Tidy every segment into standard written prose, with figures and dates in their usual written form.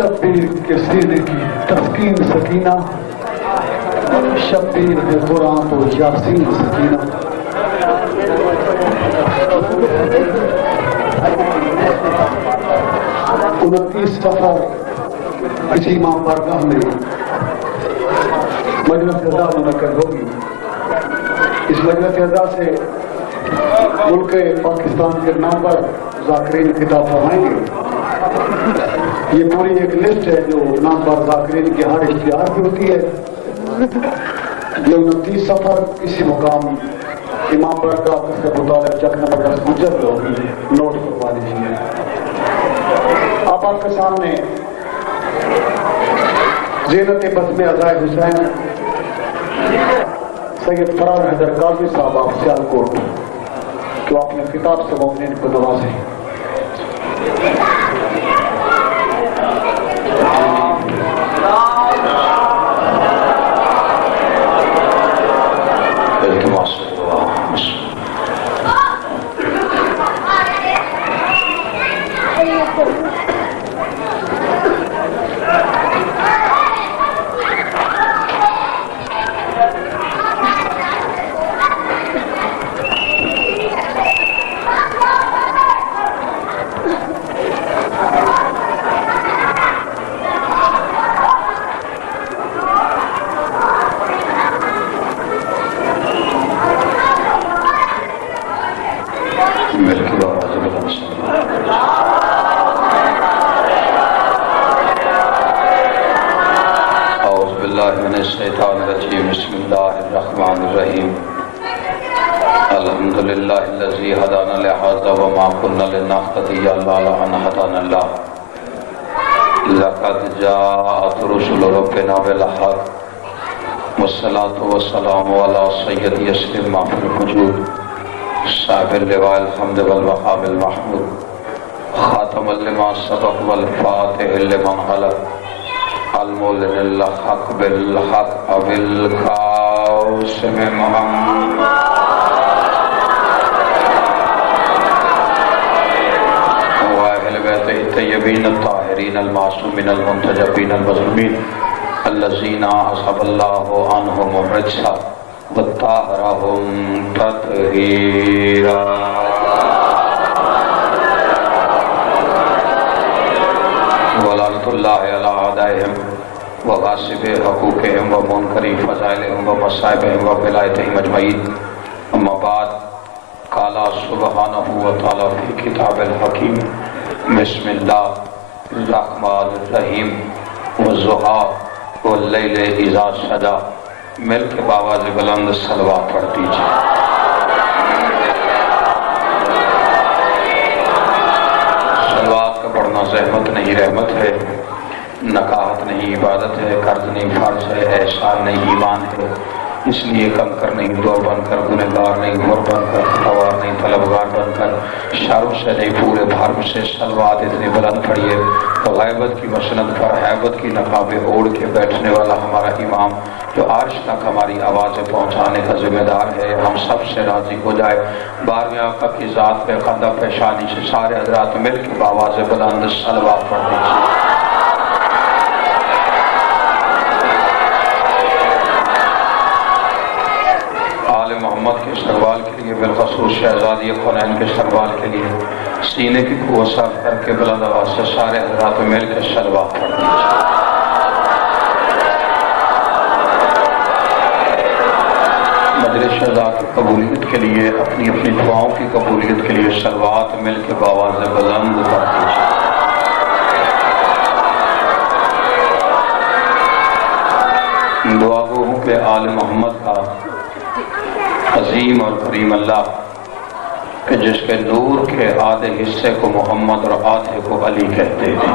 شبیر کے سینے کی تسکین سکینہ، شبیر ہے قرآن تو یاسین سکینہ۔ 29 سفر کسی ماں بارگاہ میں مجلس رضا منعقد ہوگی۔ اس مجلس رضا سے ملک پاکستان کے نام پر ذاکرین خطاب فرمائیں گے۔ یہ پوری ایک لسٹ ہے جو نام پر ذاکرین کی ہر اشتہار کی ہوتی ہے۔ یہ 29 سفر کسی مقام امام بارگاہ سے مطالعہ چک نمبر 10 گجر ہوگی، نوٹ کروا دیجیے۔ آپ کے سامنے زینت بزم عزائے حسین سید فراز حیدر قاضی صاحب آپ سیالکوٹ جو اپنے کتاب سے مومنین کو نوازیں۔ بسم اللہ الرحمن الرحیم الحمدللہ الذی ہدانا لہذا وما كنا لنهتدی لولا ان ہدانا اللہ لقد جاءت رسل ربنا بالحق والصلاة والسلام علی سید یسر ما فی الوجود صاحب اللواء الحمد والوهاب المحمود خاتم لما سبق والفاتح لمن غلب المولد الحق بالحق بالقاسم محمد واہل بیت الطیبین الطاہرین المعصومین المنتجبین المظلومین الذین اصحب اللہ عنہم الرجس وطہرہم تطہیرا ولعنۃ اللہ علی اعدائہم وغاصب حقوقہم ومنکری فضائلہم ومصائبہم وولایتہم اجمعین۔ اما بعد، قال سبحانہ وتعالی فی کتاب الحکیم بسم اللہ الرحمن الرحیم والضحیٰ واللیل اذا سجی۔ مل کے بآواز بلند صلوات پڑھ دیجیے۔ صلوات کا پڑھنا زحمت نہیں رحمت ہے، نکاحت نہیں عبادت ہے، قرض نہیں فرض ہے، احسان نہیں ایمان ہے۔ اس لیے کنکر نہیں دور بن کر، گنہگار نہیں گھر بن کر، خطاوار نہیں طلبگار بن کر، شرم سے نہیں پورے بھرم سے صلوات اتنی بلند پڑھیے۔ غیبت کی مسند پر حیبت کی نقابیں اوڑھ کے بیٹھنے والا ہمارا امام جو عرش تک ہماری آوازیں پہنچانے کا ذمہ دار ہے، ہم سب سے راضی ہو جائے۔ بارگاہ آقا کی ذات پہ قدم پیشانی سے سارے حضرات مل کے بآواز بلند صلوات پڑھ دیجیے۔ محمد کے استقبال کے لیے، بالخصوص شہزادی قرآن کے استقبال کے لیے سینے کی قوت صاف کر کے بلند آواز سے سارے حضرات مل کے صلوات پڑھ دیجیے۔ مجلس شہزاد کی قبولیت کے لیے، اپنی اپنی دعاؤں کی قبولیت کے لیے صلوات مل کے بآواز بلند پڑھ دیجیے۔ دعا گو ہوں کہ آل محمد کا عظیم اور کریم اللہ کہ جس کے نور کے آدھے حصے کو محمد اور آدھے کو علی کہتے ہیں،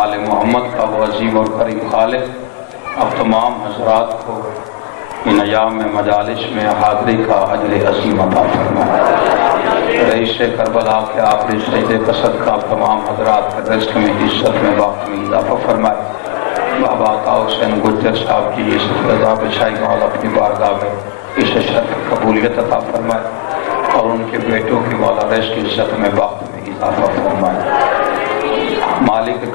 آل محمد کا وہ عظیم اور کریم خالق اب تمام حضرات کو ان ایام میں مجالس میں حاضری کا اجر عظیم عطا فرمائے۔ رئیس کربلا کے آخری سجدے کا صدقہ تمام حضرات کے رزق میں، عزت میں، وقت میں اضافہ فرمائے۔ بابا عطا حسین گجر صاحب کی اس رضا بچائی مولا اپنی بارگاہ میں اس شرف قبولیت عطا فرمائے اور ان کے بیٹوں کی مولا رزق کی عزت میں، وقت میں اضافہ فرمائے۔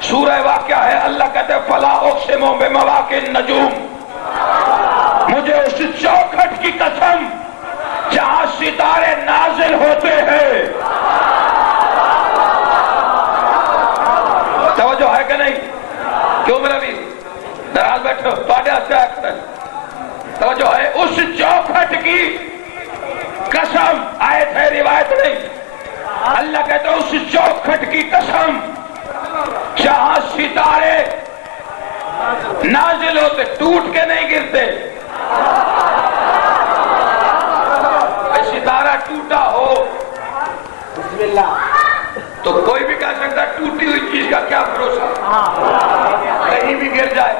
سورہ واقعہ ہے، اللہ کہتے ہیں فلا اقسم بمواقع النجوم، مجھے اس چوکھٹ کی قسم جہاں ستارے نازل ہوتے ہیں۔ توجہ ہے کہ نہیں؟ کیوں میرا بھی دراز بیٹھو توجہ ہے؟ اس چوکھٹ کی قسم، آیت ہے روایت نہیں، اللہ کہتا ہے اس چوکھٹ کی قسم جہاں ستارے نازل ہوتے، ٹوٹ کے نہیں گرتے۔ ستارہ ٹوٹا ہو بسم اللہ تو کوئی بھی کہہ سکتا ٹوٹی ہوئی چیز کا کیا بھروسہ، کہیں بھی گر جائے۔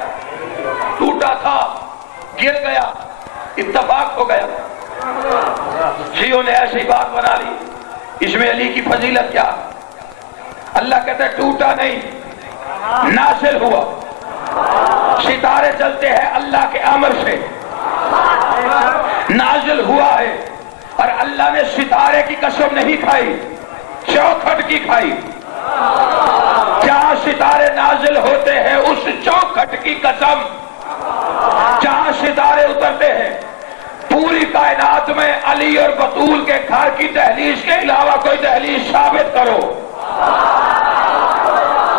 ٹوٹا تھا، گر گیا، اتفاق ہو گیا۔ شیعوں نے ایسی بات بنا لی، اس میں علی کی فضیلت کیا؟ اللہ کہتا ہے ٹوٹا نہیں، نازل ہوا۔ ستارے چلتے ہیں اللہ کے امر سے، نازل ہوا ہے، اور اللہ نے ستارے کی قسم نہیں کھائی، چوکھٹ کی کھائی۔ جہاں ستارے نازل ہوتے ہیں اس چوکھٹ کی قسم جہاں ستارے اترتے ہیں۔ پوری کائنات میں علی اور بطول کے گھر کی دہلیز کے علاوہ کوئی دہلیز ثابت کرو۔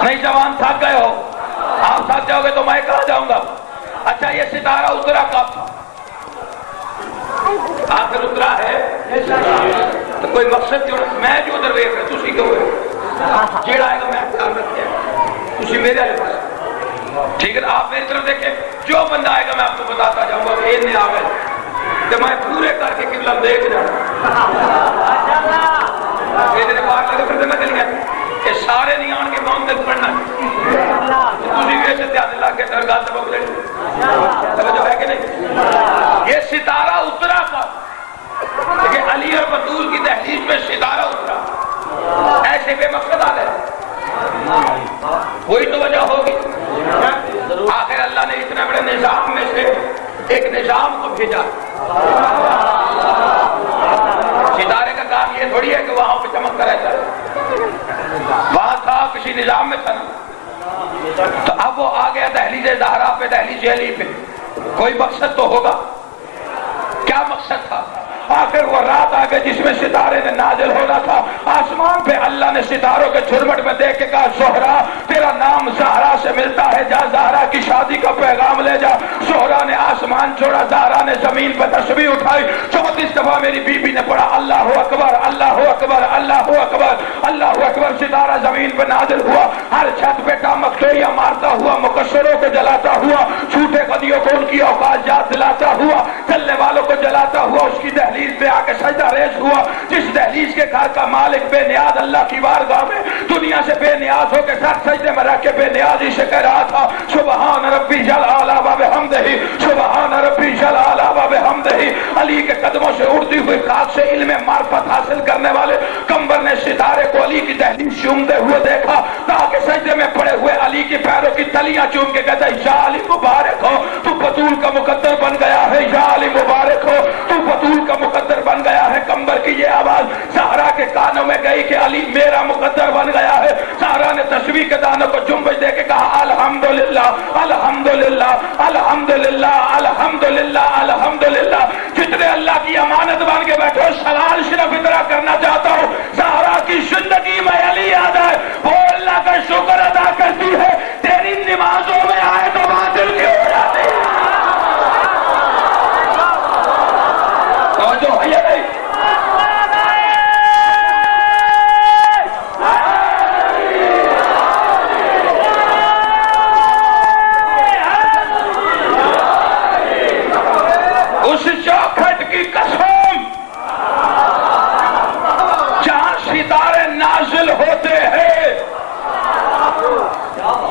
نہیں جوان تھک گئے ہو؟ آپ تھک جاؤ گے تو میں کہاں جاؤں گا؟ اچھا یہ ستارہ اترا کب؟ آخر اترا ہے تو کوئی مقصد کیوں؟ میں جو ادھر ویک ہے تسی کیوں ہے؟ جیڑا آئے گا میں خیال رکھتے ہیں، تسی میرے آئے پاس، ٹھیک ہے؟ آپ میری طرف دیکھیں، جو بندہ آئے گا میں آپ کو بتاتا جاؤں گا کہ انہیں آگئے تو میں پورے کر کے قبلہ دیکھ جاؤں۔ یہ دن پاک لگے پھر میں کہلیں گے کہ سارے نہیں آن کے ماؤں تک پڑھنا تسی ویسے دھیان لا کے درگاہ سے بک لینا۔ توجہ ہے کہ نہیں؟ یہ ستارہ اترا تھا لیکن علی اور بطول کی دہلیز میں ستارہ اترا، ایسے بے مقصد آ گئے، وہی تو وجہ ہوگی۔ آخر اللہ نے اتنے بڑے نظام میں سے ایک نظام کو بھیجا۔ ستارے کا کام یہ تھوڑی ہے کہ وہاں پہ چمکتا رہتا ہے، وہاں تھا کسی نظام میں تھا نا، تو اب وہ آ گیا دہلیز زہرا پہ، دہلیز علی پہ، کوئی مقصد تو ہوگا۔ کیا مقصد تھا؟ آخر وہ رات آ گئی جس میں ستارے نے نازل ہونا تھا۔ آسمان پہ اللہ نے ستاروں کے جھرمٹ میں دیکھ کے کہا زہرا تیرا نام زہرا سے ملتا ہے، جا زہرا کی شادی کا پیغام لے جا۔ زہرا نے آسمان چھوڑا، زہرا نے زمین پہ تسبیح اٹھائی، 34 دفعہ میری بی بی نے پڑھا اللہ اکبر اللہ اکبر اللہ اکبر اللہ اکبر۔ ستارہ زمین پہ نازل ہوا، ہر چھت پہ ٹامکٹوریاں مارتا ہوا، مکسروں کو جلاتا ہوا، جھوٹے قدیوں کو ان کی اوقات یاد دلاتا ہوا، چلنے والوں کو جلاتا ہوا، اس کی دہلیز پہ آ کے سجدہ ریز ہوا۔ جس دہلیز کے گھر کا مالک بے نیاز اللہ کی بارگاہ میں دنیا سے بے نیاز ہو کے سر سجدے میں رکھ کے بے نیازی سے کہہ رہا تھا سبحان ربی جلال و بحمدہ سبحان ربی جلال و بحمدہ۔ علی کے قدموں سے اڑتی ہوئی خاک سے علم معرفت حاصل کرنے والے قمر نے ستارے کو علی کی دہلیز چومتے ہوئے دیکھا، تاکہ سجدے میں پڑے ہوئے علی کی پیروں کی تلیاں چوم کے کہتا ہے یا علی مبارک ہو تو بطول کا مقدر بن گیا ہے، یا علی مبارک ہو تو بطول کا مقدر بن گیا ہے۔ قمر کی یہ آواز زہرا کے کانوں میں گئی کہ علی میرا مقدر بن گیا ہے۔ زہرا نے تسبیح کے دانوں کو جنبش دے کے کہا الحمدللہ الحمدللہ الحمدللہ الحمدللہ الحمدللہ۔ جتنے اللہ کی امانت بن کے بیٹھو سوال صرف اتنا کرنا چاہتا ہوں، زہرا کی زندگی میں علی یاد ہے، وہ اللہ کا شکر ادا کرتی ہے، تیری نمازوں میں آئے تو باطل کیوں ہو جاتے ہیں؟ توجہ ہے یا نہیں؟ اس چوکھٹ کی قسم جہاں ستارے نازل ہوتے ہیں،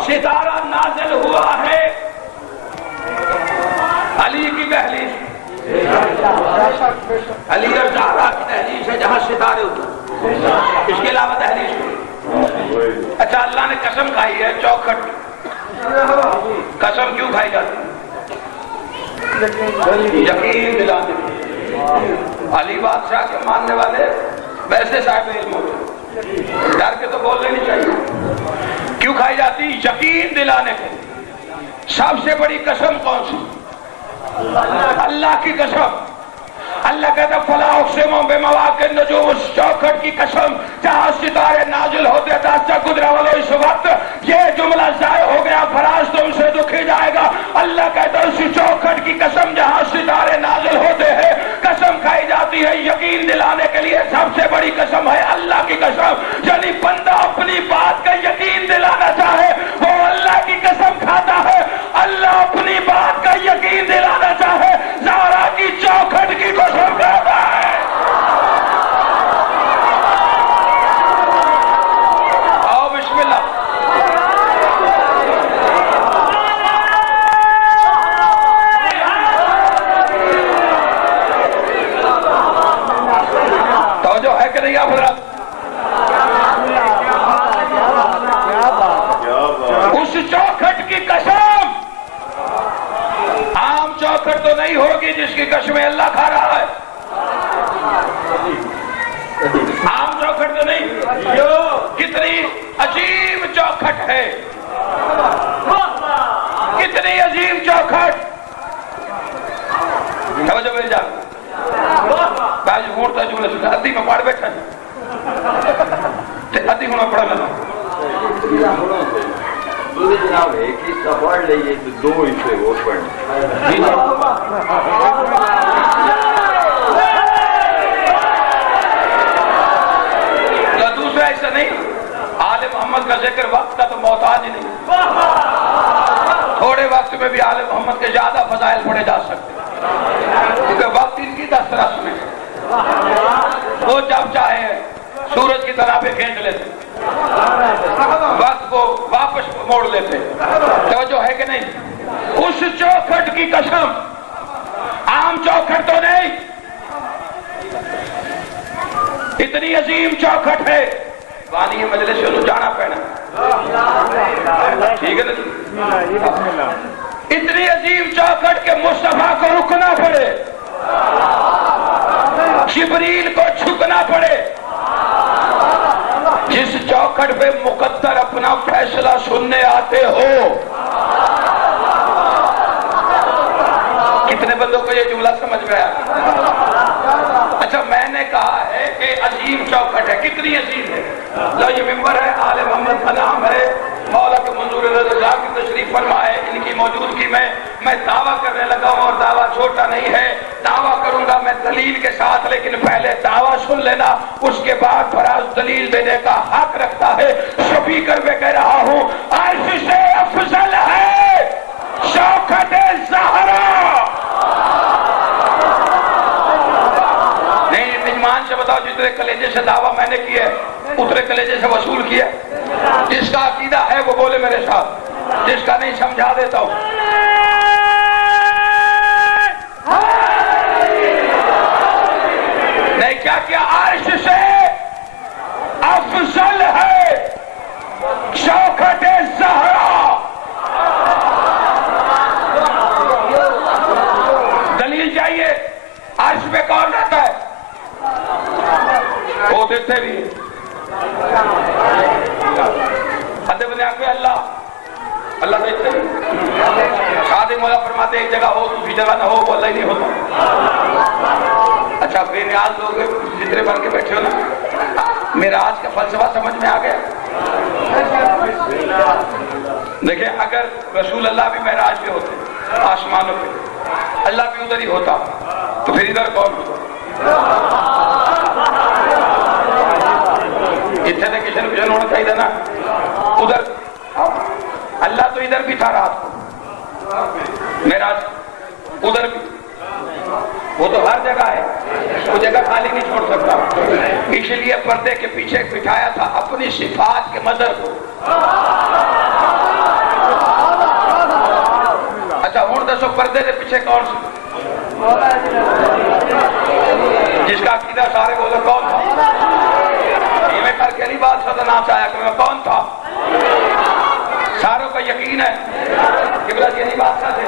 ستارہ نازل ہوا ہے علی کی دہلیز، علی اور زہرا کی دہلیز ہے جہاں ستارے اترے، اس کے علاوہ دہلیز ہوئی۔ اچھا اللہ نے قسم کھائی ہے چوکھٹ، قسم کیوں کھائی جاتی ہے؟ یقین دلانے علی بادشاہ کے ماننے والے ویسے صاحب علم ہوتے، ڈر کے تو بولنے نہیں چاہیے۔ کیوں کھائی جاتی؟ دی یقین دلانے کے سب سے بڑی قسم کون سی؟ اللہ کی قسم. اللہ کہتا فلا اقسم بمواقع النجوم, اس چوکھٹ کی قسم جہاں ستارے نازل ہوتے تھا گزرا والو اس وقت یہ جملہ ضائع ہو گیا, فراز تم سے دکھی جائے گا. اللہ کہتا اس چوکھٹ کی قسم جہاں ستارے نازل ہوتے ہیں قسم کھائی جاتی ہے یقین دلانے کے لیے سب سے بڑی قسم ہے اللہ کی قسم. یعنی بندہ اپنی بات کا یقین دلانا چاہے وہ اللہ کی قسم کھاتا ہے, اللہ اپنی بات کا یقین دلانا چاہے زہرا کی چوکھٹ کی قسم کھاتا ہے. آؤ بسم اللہ. توجہ ہے کہ نہیں حضرات؟ اس چوکھٹ کی قسم عام چوکھٹ تو نہیں ہوگی جس کی قسمیں اللہ کھا رہا ہے. عام چوکھٹ تو نہیں, کتنی عجیب چوکھٹ ہے, کتنی عجیب چوکھٹ. توجہ میری جان, باجی گھوڑتا جملے سکھا ادھی میں پڑھ بیٹھا ادھی ہونا پڑھا لینا. جناب ایک حصہ پڑھ لیجیے تو دو حصے وہ پڑھ. دوسرا حصہ نہیں, آل محمد کا ذکر وقت کا تو محتاج ہی نہیں. تھوڑے وقت میں بھی آل محمد کے زیادہ فضائل پڑھے جا سکتے کیونکہ وقت ان کی دسترس میں وہ جب چاہے سورج کی طرح پہ کھینچ لیتے, وقت کو واپس موڑ لیتے. توجہ ہے کہ نہیں؟ اس چوکھٹ کی قسم, عام چوکھٹ تو نہیں, اتنی عظیم چوکھٹ ہے وانی مجلس سے جانا پینا. ٹھیک ہے نا, اتنی عظیم چوکھٹ کے مصطفیٰ کو رکنا پڑے, جبریل کو جھکنا پڑے. جس چوکھٹ پہ مقدر اپنا فیصلہ سننے آتے ہو. کتنے بندوں کو یہ جملہ سمجھ میں آیا؟ اچھا میں نے کہا ہے کہ عظیم چوکھٹ ہے, کتنی عظیم ہے. لو یہ ممبر ہے, آل محمد کا نام ہے, مولا کے منظور رضا کی تشریف فرمائے, ان کی موجودگی میں دعویٰ کرنے لگا ہوں اور دعویٰ چھوٹا نہیں ہے. دعویٰ کروں گا میں دلیل کے ساتھ, لیکن پہلے دعویٰ سن لینا, اس کے بعد فراز دلیل دینے کا حق رکھتا ہے. سپیکر میں کہہ رہا ہوں عرش سے افضل ہے چوکھٹ زہرا. نہیں نجمان سے بتاؤ جتنے کلیجے سے دعویٰ میں نے کیا ہے اتنے کلیجے سے وصول کیا. جس کا عقیدہ ہے وہ بولے میرے ساتھ, جس کا نہیں سمجھا دیتا ہوں. نہیں کیا عرش سے افضل ہے چوکھٹ زہرا. دلیل چاہیے, عرش پہ کون رہتا ہے؟ وہ دیکھتے بھی اللہ دیکھتے بھی. شادی مولا فرماتے ایک جگہ ہو دوسری جگہ نہ ہو, وہ اللہ ہی نہیں ہوتا. اچھا بے نیاز لوگ جتنے بن کے بیٹھے ہو نا, میرا آج کا فلسفہ سمجھ میں آ گیا. دیکھیں اگر رسول اللہ بھی معراج پہ ہوتے آسمانوں پہ, اللہ بھی ادھر ہی ہوتا تو پھر ادھر کون ہوتا؟ اتنے کشن ہونا چاہیے نا ادھر. اللہ تو ادھر بھی تھا رات کو, معراج ادھر بھی, وہ تو ہر جگہ ہے, وہ جگہ خالی نہیں چھوڑ سکتا. اس لیے پردے کے پیچھے بٹھایا تھا اپنی صفات کے مظہر کو. اچھا ہوں دسو پردے کے پیچھے کون سی, جس کا عقیدہ سارے بولے کون تھا؟ یہ میں کر کے نہیں بات سدنا چاہیا کہ میں کون تھا. ساروں کا یقین ہے کہ بلا یہ نہیں بات چاہتے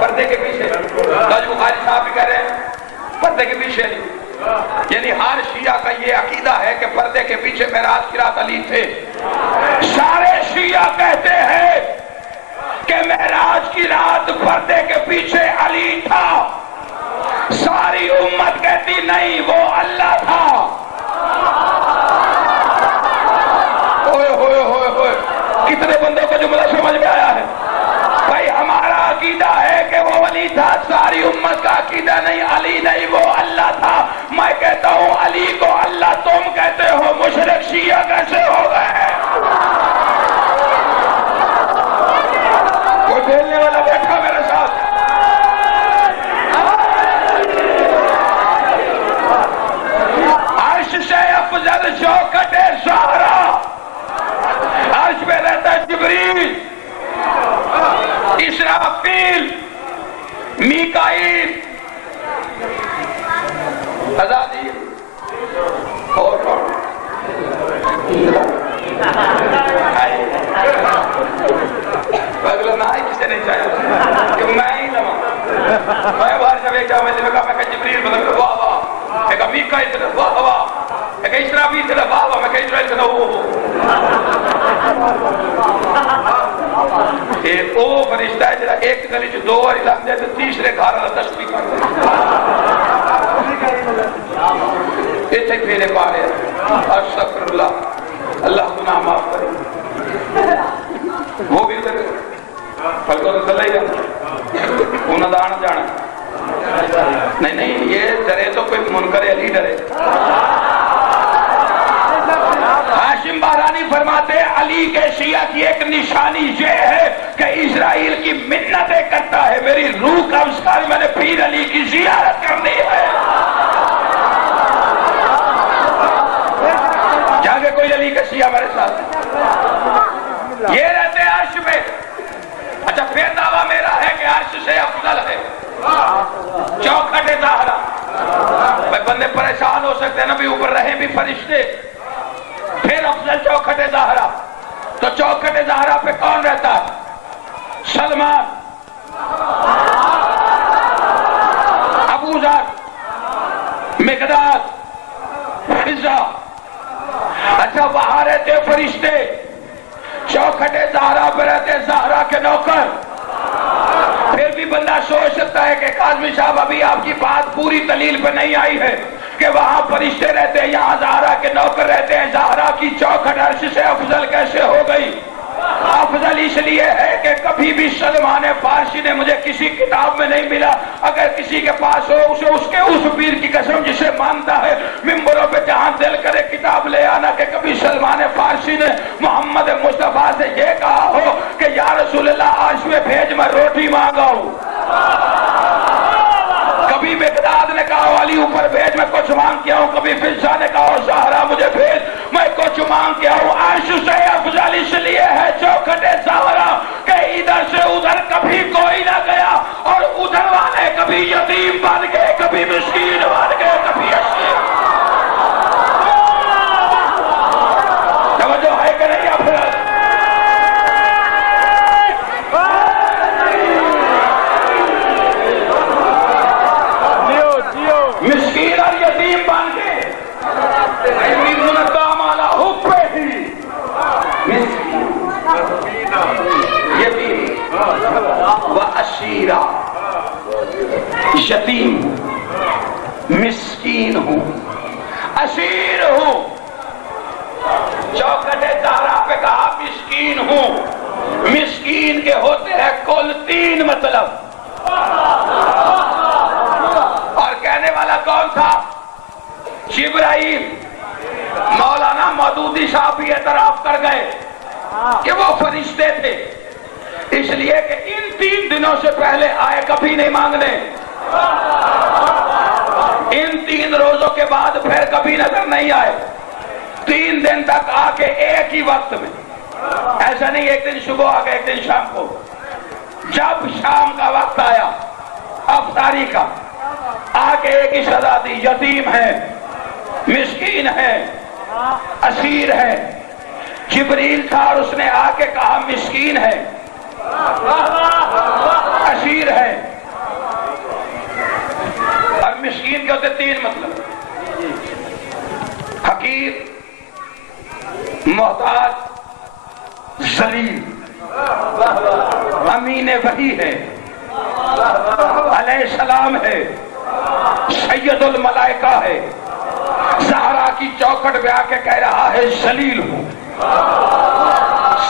پردے کے پیچھے. تاج بخاری صاحب بھی کہہ رہے ہیں پردے کے پیچھے نہیں, یعنی ہر شیعہ کا یہ عقیدہ ہے کہ پردے کے پیچھے معراج کی رات علی تھے. سارے شیعہ کہتے ہیں کہ معراج کی رات پردے کے پیچھے علی تھا، ساری امت کہتی نہیں وہ اللہ تھا۔ ہوئے ہوئے ہوئے ہوئے، کتنے بندوں کو جملہ سمجھ میں آیا ہے؟ بھائی ہمارا عقیدہ ہے کہ وہ علی تھا، ساری امت کا عقیدہ نہیں علی نہیں وہ اللہ تھا۔ میں کہتا ہوں علی کو اللہ تم کہتے ہو، مشرک شیعہ کیسے ہو گئے؟ کوئی بولنے والا بیٹھا میرے ساتھ؟ عرش سے افضل شوکت زہرا، عرش پہ رہتا ہے جبریل، اسرافیل، میکائیل، عزازیل اور اگلا نہ آئی کسی نے چاہیا کہ میں ہی لما میں باہر جب ایک جاؤں میں کہا میں کہ جبریل مطلب واہ واہ، میں کہا میکائیل سے واہ واہ، میں کہا اسرافیل سے واہ واہ، میں کہا اسرائیل سے وہ او فرشتہ ہے جڑا ایک گلی چ دو بار لگ جائے تو تیسرے گھر والا تسبیح کرتا ہے۔ اتنے پھیرے پا رہے استغفر اللہ، اللہ گناہ معاف کرے۔ وہ بھی پلکوں تو چلا ہی جانا، انہوں نے آنا جانا نہیں نہیں، یہ ڈرے تو کوئی منکر علی ڈرے۔ ہاشم بارانی فرماتے ہیں علی کے شیعہ کی ایک نشانی یہ ہے کہ اسرائیل کی منتیں کرتا ہے، میری روح کا اسکار میں نے پیر علی کی زیارت کرنی ہے۔ جاگے کوئی علی کا شیعہ میرے ساتھ؟ یہ رہتے عرش میں۔ اچھا پھر دعویٰ میرا ہے کہ عرش سے افضل ہے چوکھٹ زہرا۔ بھائی بندے پریشان ہو سکتے ہیں نا بھی اوپر رہے بھی فرشتے، پھر افضل چوکھٹ زہرا، تو چوکھٹ زہرا پہ کون رہتا ہے؟ سلمان، ابو ذر، مقداد، فضا۔ اچھا وہاں رہتے فرشتے، چوکھٹ زہرا پہ رہتے زہرا کے نوکر۔ پھر بھی بندہ سوچ سکتا ہے کہ کاظمی صاحب ابھی آپ کی بات پوری دلیل پہ نہیں آئی ہے کہ وہاں فرشتے رہتے ہیں، یہاں زہرا کے نوکر رہتے ہیں، زہرا کی چوکھٹ عرش سے افضل کیسے ہو گئی؟ افضل اس لیے ہے کہ کبھی بھی سلمان فارسی نے مجھے کسی کتاب میں نہیں ملا، اگر کسی کے پاس ہو اسے اس کے اس پیر کی قسم جسے مانتا ہے ممبروں پہ جہاں دل کرے کتاب لے آنا کہ کبھی سلمان فارسی نے محمد مصطفیٰ سے یہ کہا ہو کہ یا رسول اللہ عرش میں بھیج میں روٹی مانگا ہوں۔ کبھی مقداد نے کہا علی اوپر بھیج میں کچھ مانگ کے آؤں، کبھی فضا نے کہا زہرا مجھے بھیج میں کچھ مانگ کے آؤں۔ عرش سے افضل اس لیے ہے چوکھٹ زہرا کہ ادھر سے ادھر کبھی کوئی نہ گیا، اور ادھر والے کبھی یتیم بن گئے، کبھی مسکین بن گئے، کبھی اسیر۔ توجہ ہے کہ نہیں افضل؟ مسکین اور یتیم بن کے یتیم مسکین ہوں، اسیر ہوں۔ چوکھٹ زہرا پہ کہا مسکین ہوں، مسکین کے ہوتے ہیں کل 3 مطلب، اور کہنے والا کون تھا؟ جبرائیل۔ مولانا مودودی صاحب بھی اعتراف کر گئے کہ وہ فرشتے تھے، اس لیے کہ ان 3 دنوں سے پہلے آئے کبھی نہیں مانگنے، ان 3 روزوں کے بعد پھر کبھی نظر نہیں آئے، 3 دن تک آ کے ایک ہی وقت میں، ایسا نہیں ایک دن صبح آ کے ایک دن شام کو۔ جب شام کا وقت آیا افطاری کا، آ کے ایک ہی سزا دی، یتیم ہے، مسکین ہے، اسیر ہے۔ جبریل تھا اور اس نے آ کے کہا مسکین ہے، اسیر ہے، اور مسکین کے ہوتے 3 مطلب، حقیر، محتاج ذلیل، امین وحی ہے، علیہ السلام ہے، سید الملائکہ ہے، زہرا کی چوکھٹ پہ آ کے کہہ رہا ہے ذلیل ہوں،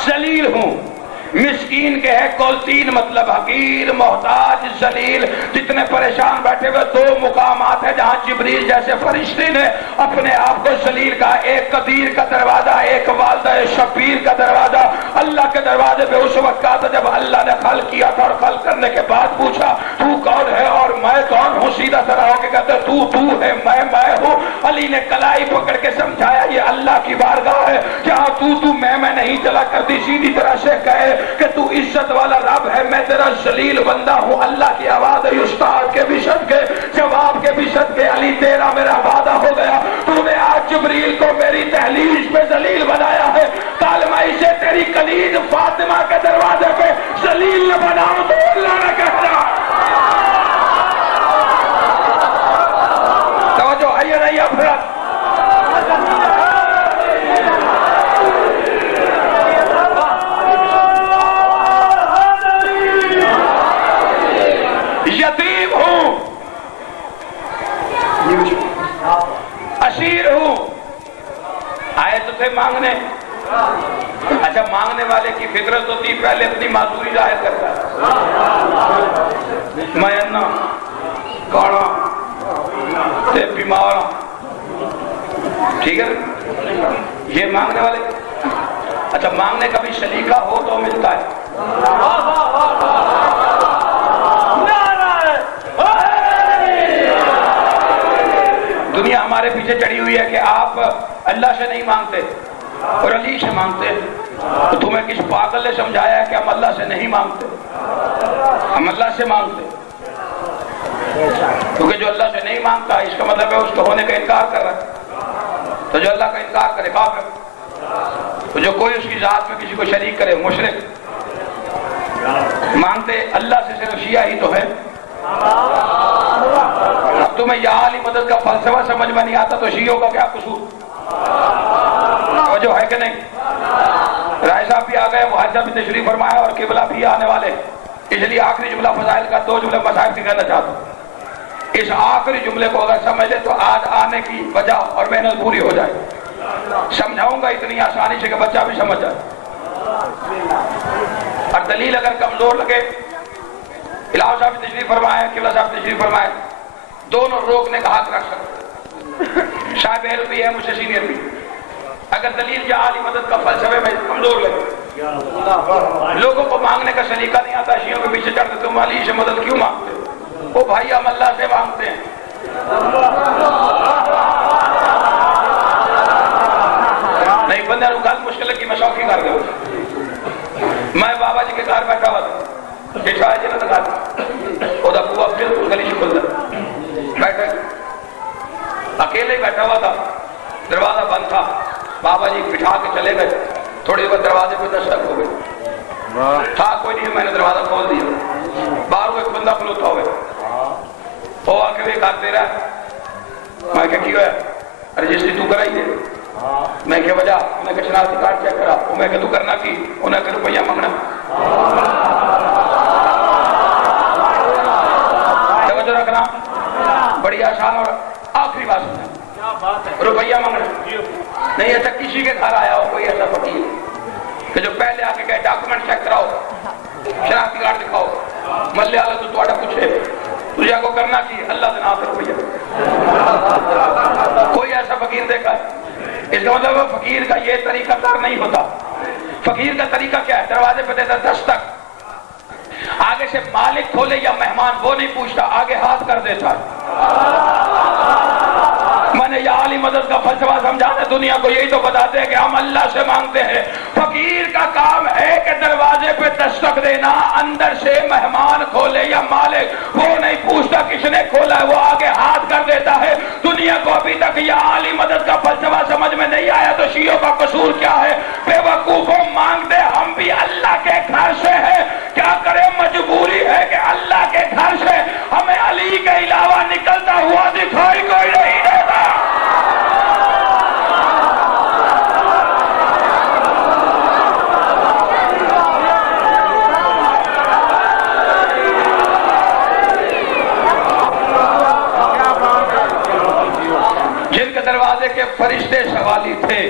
ذلیل ہوں۔ مسکین کے ہے کل تین مطلب، حقیر، محتاج، ذلیل۔ جتنے پریشان بیٹھے ہوئے دو مقامات ہیں جہاں جبریل جیسے فرشتے نے اپنے آپ کو ذلیل کہا، ایک قدیر کا دروازہ، ایک والدہ شبیر کا دروازہ۔ اللہ کے دروازے پہ اس وقت کہا تھا جب اللہ نے خلق کیا تھا اور خلق کرنے کے بعد پوچھا تو کون ہے اور میں کون ہوں، سیدھا سرا ہو کے کہتے تو ہے، میں ہوں۔ علی نے کلائی پکڑ کے سمجھایا یہ اللہ کی بارگاہ ہے جہاں تو میں نہیں چلا کرتی، سیدھی طرح سے کہے کہ تو عزت والا رب ہے، میں تیرا ذلیل بندہ ہوں۔ اللہ کی آواز ہے استاد کے بھی صدقے، جواب کے بھی صدقے، علی تیرا میرا وعدہ ہو گیا، تو نے آج جبریل کو میری دہلیز پہ ذلیل بنایا ہے، کل میں اسے تیری کلید فاطمہ کے دروازے پہ ذلیل نہ بناؤں تو اللہ نے کہا۔ توجہ ہے یا نہیں افراد؟ یتیم ہوں، اسیر ہوں، آئے تو تھے مانگنے۔ اچھا مانگنے والے کی فطرت ہوتی پہلے اپنی معذوری ظاہر کرتا ہے، میں انا کانا تے بیمار، ٹھیک ہے یہ مانگنے والے۔ اچھا مانگنے کا بھی سلیقہ ہو تو ملتا ہے۔ دنیا ہمارے پیچھے چڑھی ہوئی ہے کہ آپ اللہ سے نہیں مانگتے اور علی سے مانگتے، تو تمہیں کس پاگل نے سمجھایا ہے کہ ہم اللہ سے نہیں مانگتے، ہم اللہ سے مانگتے، کیونکہ جو اللہ سے نہیں مانگتا اس کا مطلب ہے اس کو ہونے کا انکار کر رہا ہے، تو جو اللہ کا انکار کرے کافر، تو جو کوئی اس کی ذات میں کسی کو شریک کرے مشرک۔ مانگتے اللہ سے صرف شیعہ ہی تو ہے۔ اب تمہیں یا علی مدد کا فلسفہ سمجھ میں نہیں آتا تو شیعوں کا کیا قصور؟ جو ہے کہ نہیں؟ رائے صاحب بھی آ گئے، محاذہ بھی تشریف فرمایا اور قبلہ بھی آنے والے، اس لیے آخری جملہ فضائل کا دو جملے مصائب کی کہنا چاہتا ہوں۔ اس آخری جملے کو اگر سمجھ لے تو آج آنے کی وجہ اور محنت پوری ہو جائے۔ سمجھاؤں گا اتنی آسانی سے کہ بچہ بھی سمجھ جائے، اور دلیل اگر کمزور لگے، الہٰ صاحب تشریف فرمائے، قبلہ صاحب تشریف فرمائے، دونوں روکنے کا حق رکھ سکتے، صاحب علم بھی ہے مجھ سے سینئر بھی۔ اگر دلیل یا علی مدد کا فلسفے میں کمزور لگے، لوگوں کو مانگنے کا سلیقہ نہیں آتا، شیعوں کے پیچھے چڑھتے تم علی سے مدد کیوں مانگتے؟ وہ بھائی ہم اللہ سے مانگتے ہیں۔ نہیں بندے نو گل مشکل کی میں شوقی کر گیا، میں بابا جی کے گھر بیٹھا ہوا تھا، بچھایا جی نے دکھا وہ بوا بالکل گلی سے کھل بیٹھا، اکیلے ہی بیٹھا ہوا تھا، دروازہ بند تھا، بابا جی بٹھا کے چلے گئے، تھوڑی دیر دروازے پہ دستک ہو گئی، تھا کوئی نہیں، میں نے دروازہ کھول دیا، باہر ایک بندہ کھلوتا ہوئے، وہ آ کے بھی کھاتے رہا، میں کیا ہے رجسٹری تو کرائی دے، میں کیا وجہ، انہیں کہ شناختی کارڈ چیک کرا، میں کہ تو کرنا کی، انہیں کہ روپیہ مانگنا، توجہ رکھنا، بڑی آسان اور آخری بات سمجھا، روپیہ مانگنا نہیں۔ ایسا کسی کے گھر آیا ہو کوئی ایسا فقیر کہ جو پہلے آ کے کہے ڈاکومنٹ چیک کراؤ، شناختی کارڈ دکھاؤ، ملے والا تو تھوڑا پوچھے تجھے کو کرنا کی اللہ دے نام پہ روپیہ، کوئی ایسا فقیر دیکھا ہے؟ اس کا مطلب فقیر کا یہ طریقہ کار نہیں ہوتا۔ فقیر کا طریقہ کیا ہے؟ دروازے پہ دیتا دستک، آگے سے مالک کھولے یا مہمان وہ نہیں پوچھتا، آگے ہاتھ کر دیتا ہے۔ میں نے یا علی مدد کا فلسفہ سمجھاتے دنیا کو یہی تو بتاتے ہیں کہ ہم اللہ سے مانگتے ہیں۔ فقیر کا کام ہے کہ دروازے پہ دستک دینا، اندر سے مہمان کھولے یا مالک وہ نہیں پوچھتا کس نے کھولا ہے، وہ آگے ہاتھ کر دیتا ہے۔ دنیا کو ابھی تک یا علی مدد کا فلسفہ سمجھ میں نہیں آیا تو شیعوں کا قصور کیا ہے؟ بے وقوفوں، مانگتے ہم بھی اللہ کے گھر سے ہیں، کیا کرے مجبوری ہے کہ اللہ کے گھر سے ہمیں علی کے علاوہ نکلتا ہوا دکھائی کوئی نہیں دیتا۔ قاضی تھے،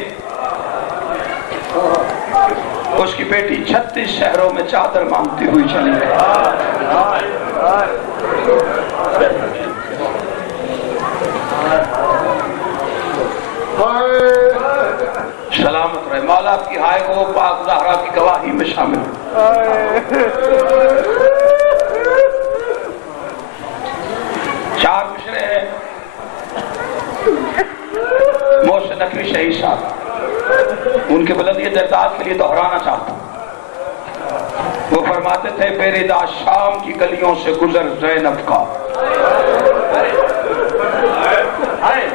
اس کی بیٹی 36 شہروں میں چادر مانگتی ہوئی چلی گئی۔ سلامت رہے، مولا کی ہائے وہ پاک زہرا کی گواہی میں شامل ہو۔ 4 مشرے ہیں، محسن نقوی شہید صاحب، ان کے بلندی درجات کے لیے دہرانا چاہتا ہوں۔ وہ فرماتے تھے بیریدا شام کی گلیوں سے گزر زینب کا،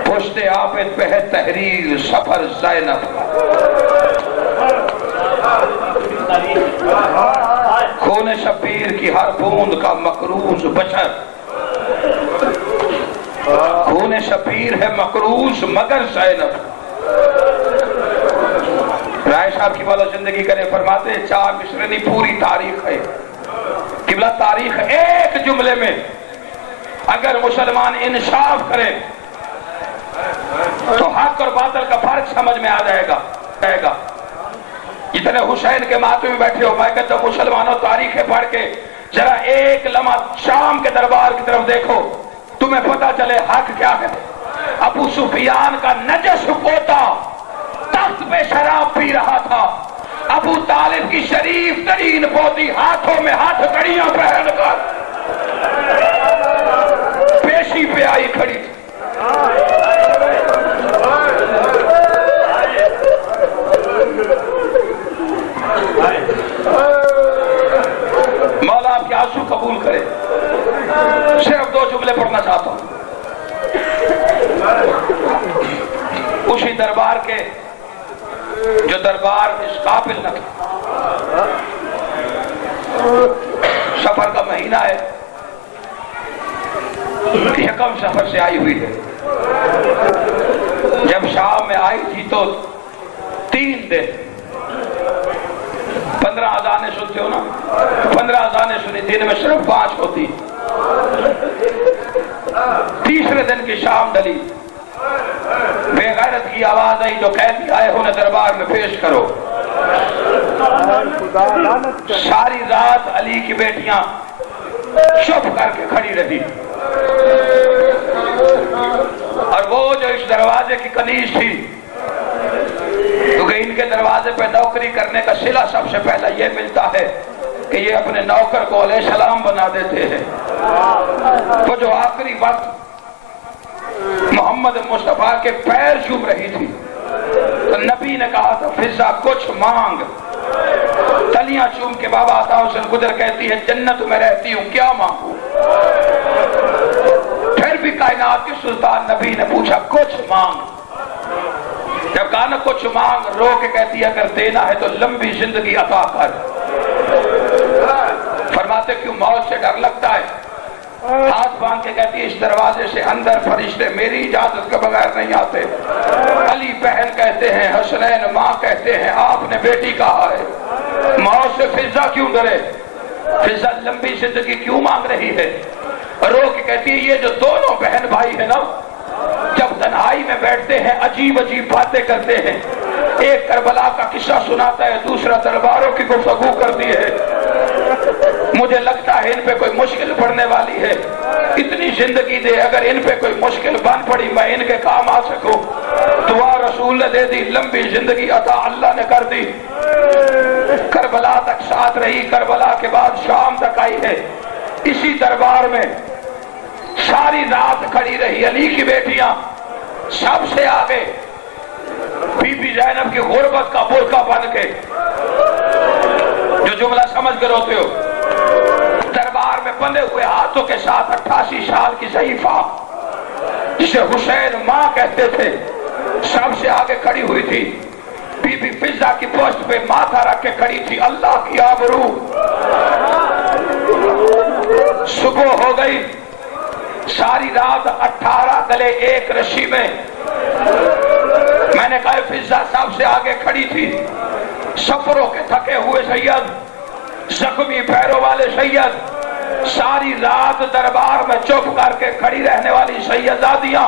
پشت آفت پہ ہے تحریر سفر زینب کا، خون شبیر کی ہر بوند کا مقروض بشر، خون شبیر ہے مقروض مگر زینب۔ رائے صاحب کی والا زندگی کرے فرماتے ہیں 4 مشرے نہیں پوری تاریخ ہے قبلہ، تاریخ ایک جملے میں اگر مسلمان انصاف کرے تو حق اور باطل کا فرق سمجھ میں آ جائے گا۔ اتنے حسین کے ماتھے میں بیٹھے ہو، میں کہتا ہوں مسلمانوں تاریخیں پڑھ کے ذرا ایک لمحہ شام کے دربار کی طرف دیکھو، تمہیں پتا چلے حق کیا ہے۔ ابو سفیان کا نجس پوتا تخت پہ شراب پی رہا تھا، ابو طالب کی شریف ترین پوتی ہاتھوں میں ہاتھ کڑیاں پہن کر پیشی پہ آئی کھڑی تھی۔ مولا آپ کے آنسو قبول کرے۔ صرف 2 جملے پڑھنا چاہتا ہوں۔ اسی دربار کے جو دربار اس قابل نہ تھا، سفر کا مہینہ ہے، یکم سفر سے آئی ہوئی ہے، جب شام میں آئی تھی تو 3 دن 15 اذانیں سنتے ہو نا، 15 اذانیں سنی، دن میں صرف 5 ہوتی۔ تیسرے دن کی شام ڈلی، بے غیرت کی آواز آئی جو قیدی آئے انہیں دربار میں پیش کرو۔ ساری رات علی کی بیٹیاں چپ کر کے کھڑی رہی، اور وہ جو اس دروازے کی کنیز تھی، کیونکہ ان کے دروازے پہ نوکری کرنے کا صلہ سب سے پہلا یہ ملتا ہے کہ یہ اپنے نوکر کو علیہ السلام بنا دیتے ہیں۔ وہ جو آخری وقت محمد مصطفیٰ کے پیر چوم رہی تھی تو نبی نے کہا تھا فضا کچھ مانگ، تلیاں چوم کے بابا عطا حسین گجر کہتی ہے جنت میں رہتی ہوں کیا مانگوں؟ پھر بھی کائنات کے سلطان نبی نے پوچھا کچھ مانگ، جب کہا نا کچھ مانگ، رو کے کہتی ہے اگر دینا ہے تو لمبی زندگی عطا کر۔ فرماتے کیوں موت سے ڈر لگتا ہے؟ ہاتھ باندھ کے کہتی ہے اس دروازے سے اندر فرشتے میری اجازت کے بغیر نہیں آتے۔ علی بہن کہتے ہیں، حسنین ماں کہتے ہیں، آپ نے بیٹی کہا ہے، موت سے فضا کیوں ڈرے؟ فضا لمبی زندگی کیوں مانگ رہی ہے؟ رو کے کہتی ہے یہ جو دونوں بہن بھائی ہیں نا، جب تنہائی میں بیٹھتے ہیں عجیب عجیب باتیں کرتے ہیں، ایک کربلا کا قصہ سناتا ہے، دوسرا درباروں کی گفتگو کرتی ہے، مجھے لگتا ہے ان پہ کوئی مشکل پڑنے والی ہے، اتنی زندگی دے اگر ان پہ کوئی مشکل بن پڑی میں ان کے کام آ سکوں۔ دعا رسول نے دے دی، لمبی زندگی عطا اللہ نے کر دی۔ کربلا تک ساتھ رہی، کربلا کے بعد شام تک آئی ہے، اسی دربار میں ساری رات کھڑی رہی۔ علی کی بیٹیاں سب سے آگے، بی بی زینب کی غربت کا برقع بن کے، جو جملہ سمجھ کر روتے ہو، دربار میں بندے ہوئے ہاتھوں کے ساتھ 88 سال کی ضعیفہ جسے حسین ماں کہتے تھے سب سے آگے کھڑی ہوئی تھی۔ بی بی فضا کی پشت پہ ماتھا رکھ کے کھڑی تھی، اللہ کی آبرو۔ صبح ہو گئی، ساری رات 18 گلے ایک رسی میں، میں نے کہا فضا سب سے آگے کھڑی تھی، سفروں کے تھکے ہوئے سید، زخمی پیروں والے سید، ساری رات دربار میں چپ کر کے کھڑی رہنے والی سیدادیاں،